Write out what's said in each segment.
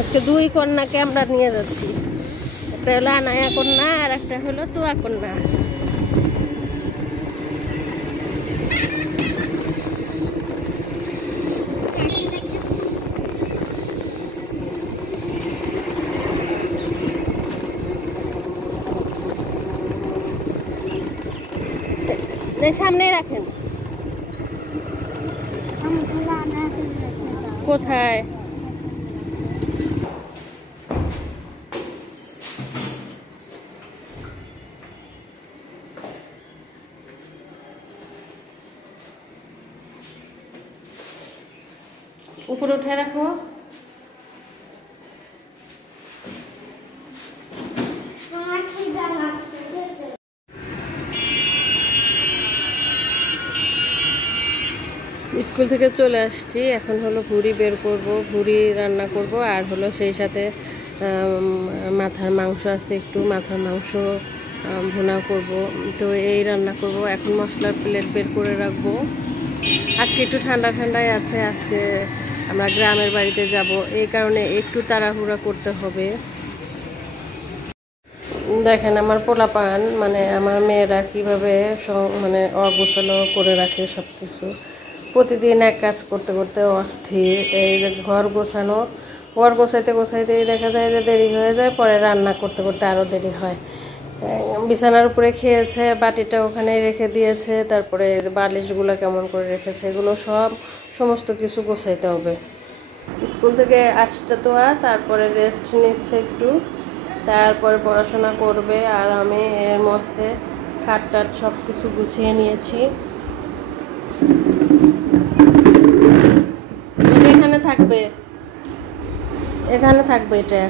আজকে দুই কন্যাকে আমরা নিয়ে যাচ্ছি, একটা হলো আনায়া কন্যা আর একটা হলো তুয়া কন্যা। সামনে রাখেন। কোথায়? উপরে উঠে রাখো। স্কুল থেকে চলে আসছি, এখন হলো ভুড়ি বের করব, ভুড়ি রান্না করব, আর হলো সেই সাথে মাথার মাংস আছে, একটু মাথার মাংস ভুনা করব। তো এই রান্না করব। এখন মশলার প্লেট বের করে রাখবো। আজকে একটু ঠান্ডা ঠান্ডাই আছে, আজকে আমরা গ্রামের বাড়িতে যাব, এই কারণে একটু তাড়াহুড়া করতে হবে। দেখেন আমার পোলাপান, মানে আমার মেয়েরা কীভাবে মানে অগোছালো করে রাখে সব কিছু। প্রতিদিন এক কাজ করতে করতে অস্থির। এই যে ঘর গোছানো, ঘর গোছাইতে গোছাইতেই দেখা যায় যে দেরি হয়ে যায়, পরে রান্না করতে করতে আরও দেরি হয়। বিছানার উপরে খেয়েছে, বাটিটা ওখানে রেখে দিয়েছে, তারপরে বালিশগুলো কেমন করে রেখেছে, এগুলো সমস্ত কিছু গোছাইতে হবে। স্কুল থেকে আসতে তো তারপরে রেস্ট নিচ্ছে একটু, তারপরে পড়াশোনা করবে। আর আমি এর মধ্যে খাট টাট সব কিছু গুছিয়ে নিয়েছি। এখানে থাকবে, এখানে থাকবে এটা।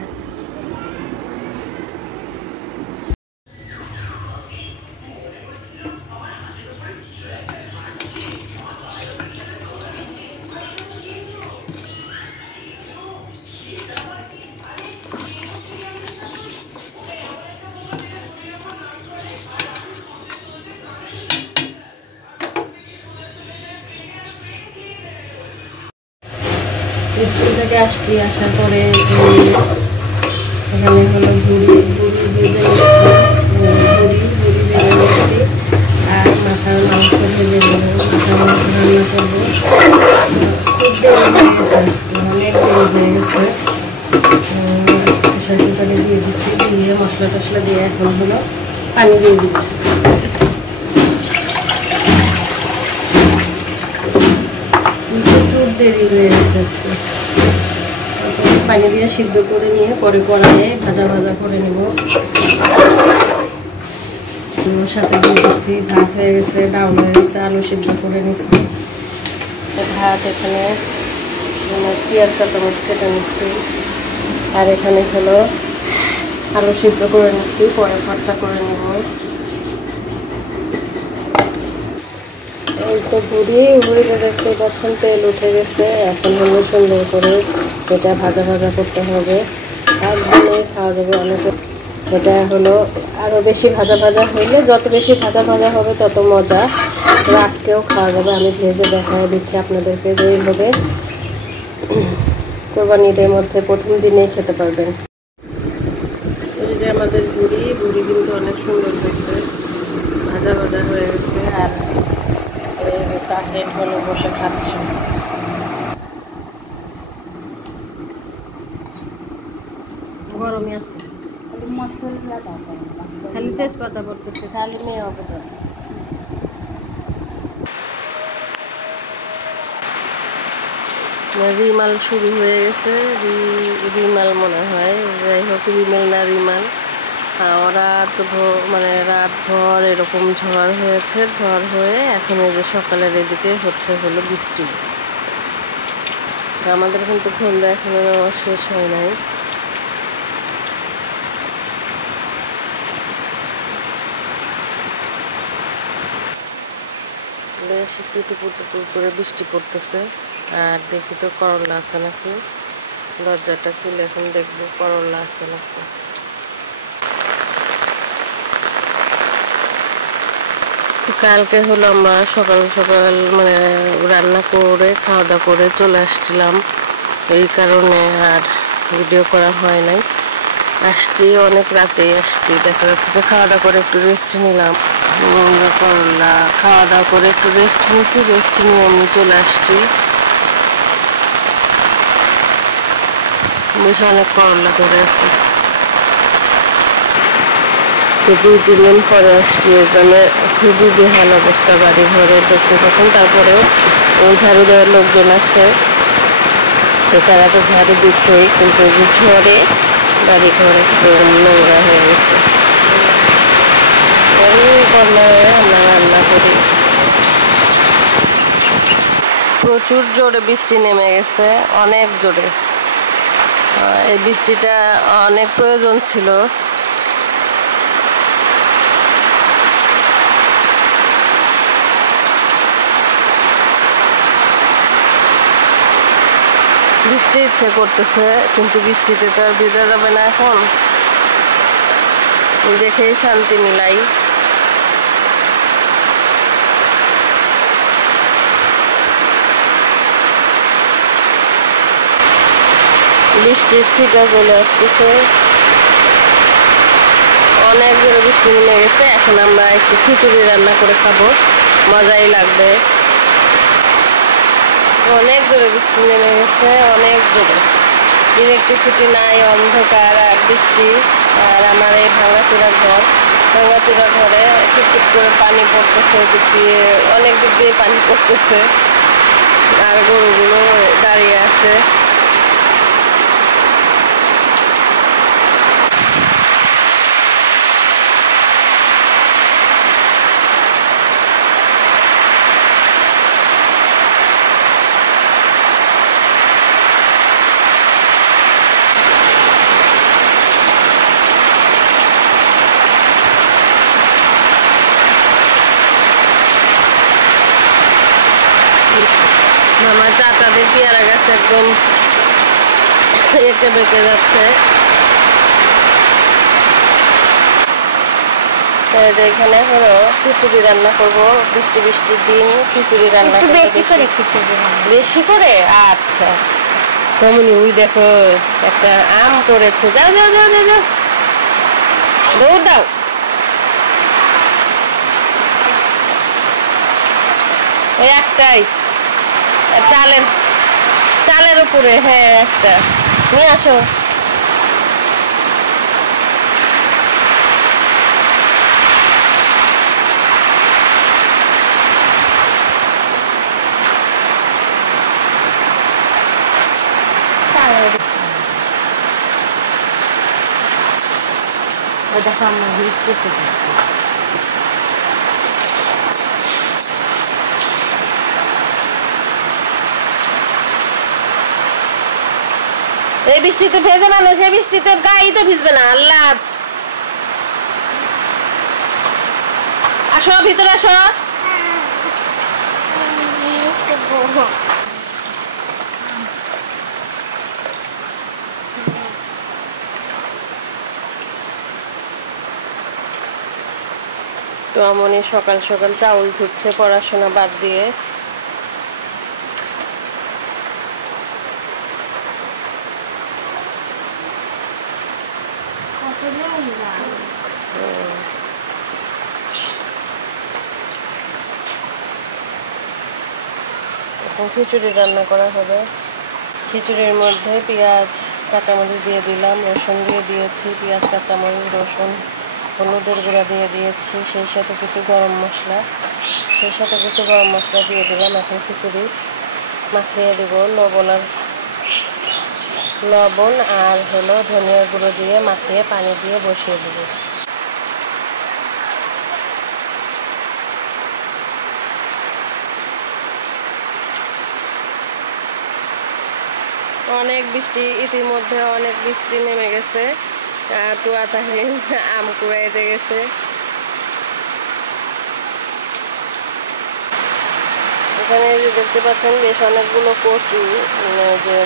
স্কুল থেকে আসছি, আসার পরে এখানে হলো ভুড়ি ভেজে নিচ্ছি, আর মাথার মাংস ভেজে মাথার মাংস রান্না করবো। খুব দেরি হয়ে গেছে, আজকে অনেক দেরি হয়ে গেছে। প্রেশার কুকারে দিয়ে দিচ্ছি, দিয়ে মশলা টশলা দিয়ে এখন হলো পানি দিয়ে দিব। প্রচুর দেরি হয়ে গেছে আজকে। পানি দিয়ে সিদ্ধ করে নিয়ে পরে কড়াইয়ে ভাজা ভাজা করে নেব। সাথে দিয়ে দিচ্ছি, ভাত হয়ে গেছে, ডাউল হয়ে গেছে, আলু সিদ্ধ করে নিচ্ছি। ভাত এখানে পেঁয়াজ কাঁচামরিচ কেটে নিচ্ছি, আর এখানে হলো আলু সিদ্ধ করে নিচ্ছি, পরে ভর্তা করে নেব। এই তো ভুড়িতে দেখতে পাচ্ছেন তেল উঠে গেছে। এখন হলো সুন্দর করে এটা ভাজা ভাজা করতে হবে, একদমই খাওয়া যাবে অনেক। এটা হলো আরও বেশি ভাজা ভাজা হইলে, যত বেশি ভাজা ভাজা হবে তত মজা। তো আজকেও খাওয়া যাবে, আমি ভেজে দেখা দিচ্ছি আপনাদেরকে, যে এইভাবে কোরবানি ঈদের মধ্যে প্রথম দিনেই খেতে পারবেন। এই যে আমাদের ভুড়ি কিন্তু অনেক সুন্দর হয়েছে, ভাজা ভাজা হয়ে গেছে। আর তাহের হলো বসে খাচ্ছে। গরমই আছে, খালি তেজপাতা পড়তেছে, খালি মেয়ে হবে। রিমাল শুরু হয়ে গেছে, রিমাল মনে হয়, যাই হোক রিমেল না রিমাল। ওরা তো মানে রাত ভর এরকম ঝড় হয়েছে, ঝড় হয়ে এখন এই যে সকালের এদিকে হচ্ছে হলো বৃষ্টি। আমাদের কিন্তু সন্ধ্যা এখনো শেষ হয় নাই। বেশ একটু টুপুর টুপুর করে বৃষ্টি পড়তেছে। আর দেখি তো করলা আছে নাকি, দরজাটা খুলে এখন দেখবো করলা আছে নাকি। তো কালকে হলো আমরা সকাল সকাল মানে রান্না করে খাওয়া দাওয়া করে চলে আসছিলাম, এই কারণে আর ভিডিও করা হয় নাই। আসছি অনেক রাতেই আসছি, দেখা যাচ্ছে যে খাওয়া দাওয়া করে একটু রেস্ট নিলাম। করলা খাওয়া দাওয়া করে একটু রেস্ট নিয়েছি, রেস্ট নিয়ে আমি চলে আসছি। বেশ অনেক করলা ধরে আছে, তো 2-3 দিন পরে আসছি, এখানে খুবই বেহাল অবস্থা বাড়ি ঘরে দেখতে পাচ্ছেন। তারপরেও ঝাড়ু দেওয়ার লোকজন আছে, তো তারা তো ঝাড়ু দিচ্ছেই, কিন্তু ঝড়ে বাড়ি ঘর একদম নোংরা হয়ে গেছে। আমরা রান্না করি, প্রচুর জোরে বৃষ্টি নেমে গেছে, অনেক জোরে। এই বৃষ্টিটা অনেক প্রয়োজন ছিল। ভিজতে ইচ্ছে করতেছে, কিন্তু বৃষ্টিতে তো আর ভিজা যাবে না। এখন দেখেই শান্তি মিলাই। বৃষ্টি স্থিরতা চলে আসতেছে, অনেক জোরে বৃষ্টি নেমে গেছে। এখন আমরা একটু খিচুড়ি রান্না করে খাবো, মজাই লাগবে। অনেক জোরে বৃষ্টি নেমে গেছে, অনেক জোরে, ইলেকট্রিসিটি নাই, অন্ধকার আর বৃষ্টি। আর আমার এই ভাঙাচোরা ঘর, ভাঙাচোরা ঘরে টুকটুক করে পানি পড়তেছে, দিক দিয়ে অনেক দিক দিয়ে পানি পড়তেছে, আর গরুগুলো দাঁড়িয়ে আছে। আমার চাচাদের পেয়ারা গাছ একদম এঁকে বেঁকে যাচ্ছে। এখানে হলো খিচুড়ি রান্না করবো, বৃষ্টি বৃষ্টির দিন খিচুড়ি রান্না করবো, বেশি করে। আচ্ছা কমনি, ওই দেখো একটা আম পড়েছে, যাও যাও যাও যাও যাও, দৌড় দাও। ওই একটাই চালের উপরে, হ্যাঁ একটা নিয়ে আসো। দেখো আমার ঘুরতেছে, এই বৃষ্টিতে ভেজে মানুষ, এই বৃষ্টিতে গায়ে তো ভিজবে না। আল্লাহ, আসো ভিতরে আসো। তো আমনি সকাল সকাল চাউল ধুচ্ছে পড়াশোনা বাদ দিয়ে। এখন খিচুড়ি রান্না করা হবে। খিচুড়ির মধ্যে পেঁয়াজ কাঁচামরিচ দিয়ে দিলাম, রসুন দিয়ে দিয়েছি, পেঁয়াজ কাঁচামরিচ রসুন হলুদের গুঁড়া দিয়ে দিয়েছি, সেই সাথে কিছু গরম মশলা দিয়ে দিলাম। এখন খিচুড়ি মাখিয়ে দিব, লবণ আর হলো ধনিয়ার গুঁড়ো দিয়ে মাখিয়ে পানি দিয়ে বসিয়ে দেব। অনেক বৃষ্টি, ইতিমধ্যে অনেক বৃষ্টি নেমে গেছে, টুয়া তাহিন আম কুড়াইতে গেছে। এখানে যে দেখতে পাচ্ছেন বেশ অনেকগুলো কচু যে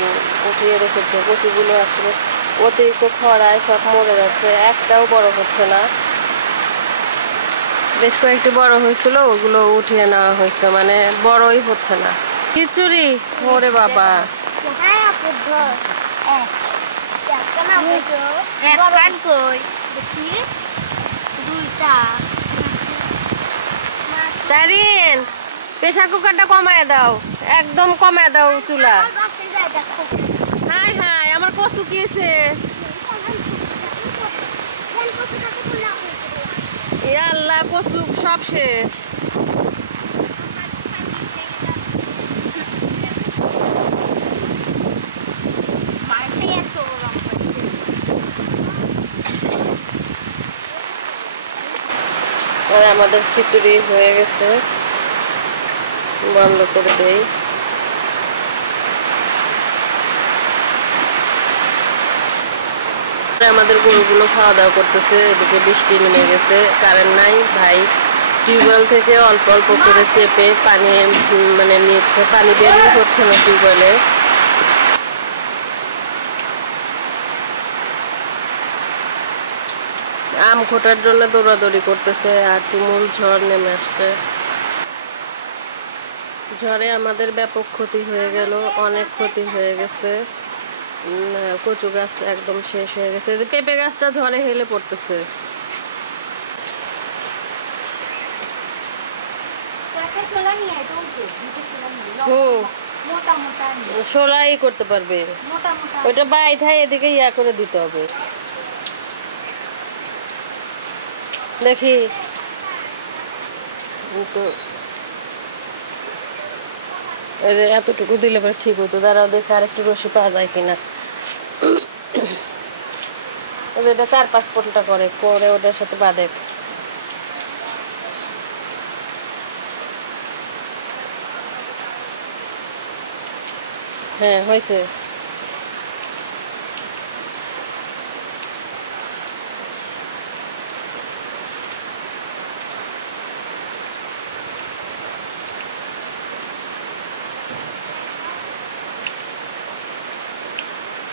উঠিয়ে রেখেছে, কচুগুলো আসলে অতিরিক্ত খরায় সব মরে যাচ্ছে, একটাও বড় হচ্ছে না। বেশ কয়েকটি বড় হয়েছিল, ওগুলো উঠিয়ে নেওয়া হয়েছে, মানে বড়ই হচ্ছে না। খিচুড়ি, ওরে বাবা। তারিন, প্রেসার কুকারটা কমায় দাও, একদম কমায় দাও চুলা। হ্যাঁ হ্যাঁ, আমার কচু কিছে। আল্লাহ, কচু সব শেষ। আমাদের খিচুড়ি হয়ে গেছে, বন্ধ করে দেই। আমাদের গরুগুলো খাওয়া দাওয়া করতেছে, এদিকে বৃষ্টি নেমে গেছে, কারেন্ট নাই। ভাই টিউবওয়েল থেকে অল্প অল্প করে চেপে পানি মানে নিচ্ছে, পানি বেরিয়ে হচ্ছে না টিউবওয়েলে। আম খোটার জন্য দৌড়াদৌড়ি করতেছে, আর তুমুল ঝড় নেমে আসছে। ঝড়ে আমাদের ব্যাপক ক্ষতি হয়ে গেল, অনেক ক্ষতি হয়ে গেছে। কচু গাছ একদম শেষ হয়ে গেছে, পেঁপে গাছটা ঝড়ে হেলে পড়তেছে। সোলাই করতে পারবে, ওইটা বাইঠাই এদিকে ইয়া করে দিতে হবে। দেখি তো এতটুকু দিলে পরে ঠিক হতো। দাঁড়াও দেখে আরেকটু রশি পাওয়া যায় কিনা। এটা 4-5 ফুটটা করে করে ওটার সাথে বাঁধে। হ্যাঁ হয়েছে।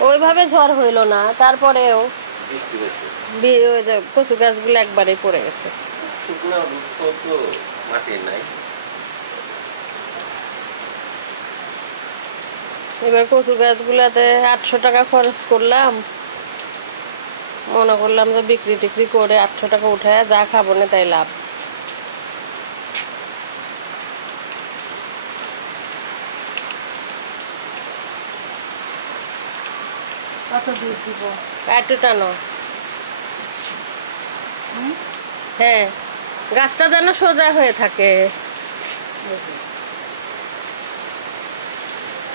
ওইভাবে ঝড় হইল না, তারপরেও কচু গাছগুলো একবারে পড়ে গেছে। এবার কচু গাছগুলাতে 800 টাকা খরচ করলাম, মনে করলাম যে বিক্রি টিক্রি করে 800 টাকা উঠায় যা খাবো না তাই লাভ। একটু টানো। হ্যাঁ, গাছটা যেন সোজা হয়ে থাকে।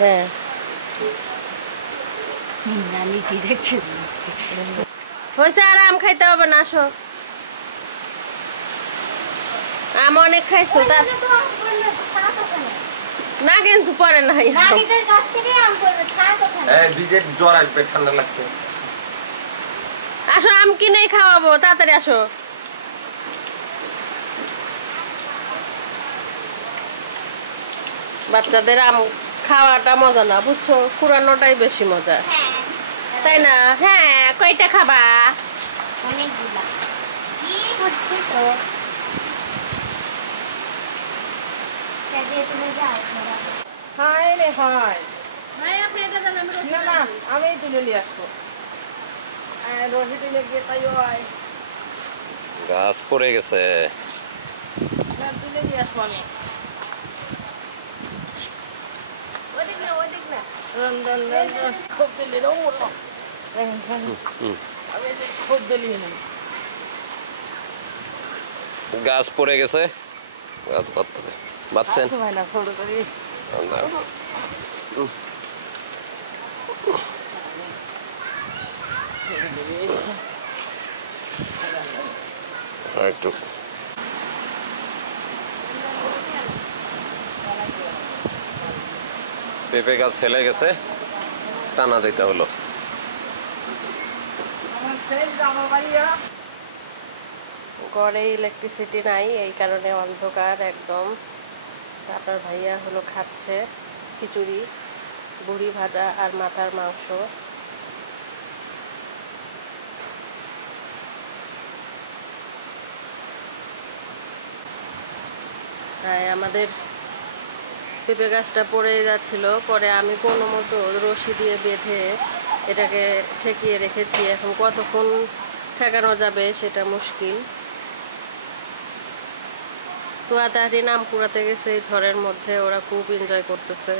হ্যাঁ হয়েছে, আর আম খাইতে হবে না, আসো। আম অনেক খাইছো, তার না কিন্তু পরে নাই। আসো, আম কিনেই খাওয়াবো, তাড়াতাড়ি আসো। বাচ্চাদের আম খাওয়াটা মজা না, বুঝছো, কুড়ানোটাই বেশি মজা, তাই না? হ্যাঁ, কয়টা খাবা? আমি তুলে নিয়ে আসবো, গাছ পড়ে গেছে, তুলে নিয়ে আসবো আমি। গাছ পড়ে গেছে, বাচ্চা একটু পেঁপে গাছ ফেলে গেছে, টানা দিতে হলো। ঘরে ইলেকট্রিসিটি নাই, এই কারণে অন্ধকার একদম। আপনার ভাইয়া হলো খাচ্ছে খিচুড়ি, বুড়ি ভাজা আর মাথার মাংস। আমাদের পেঁপে গাছটা পড়ে যাচ্ছিল, পরে আমি কোনো মতো রশি দিয়ে বেঁধে এটাকে ঠেকিয়ে রেখেছি। এখন কতক্ষণ ঠেকানো যাবে সেটা মুশকিল। তো তাহারি নাম কুড়াতে গেছে এই ঝড়ের মধ্যে, ওরা খুব এনজয় করতেছে।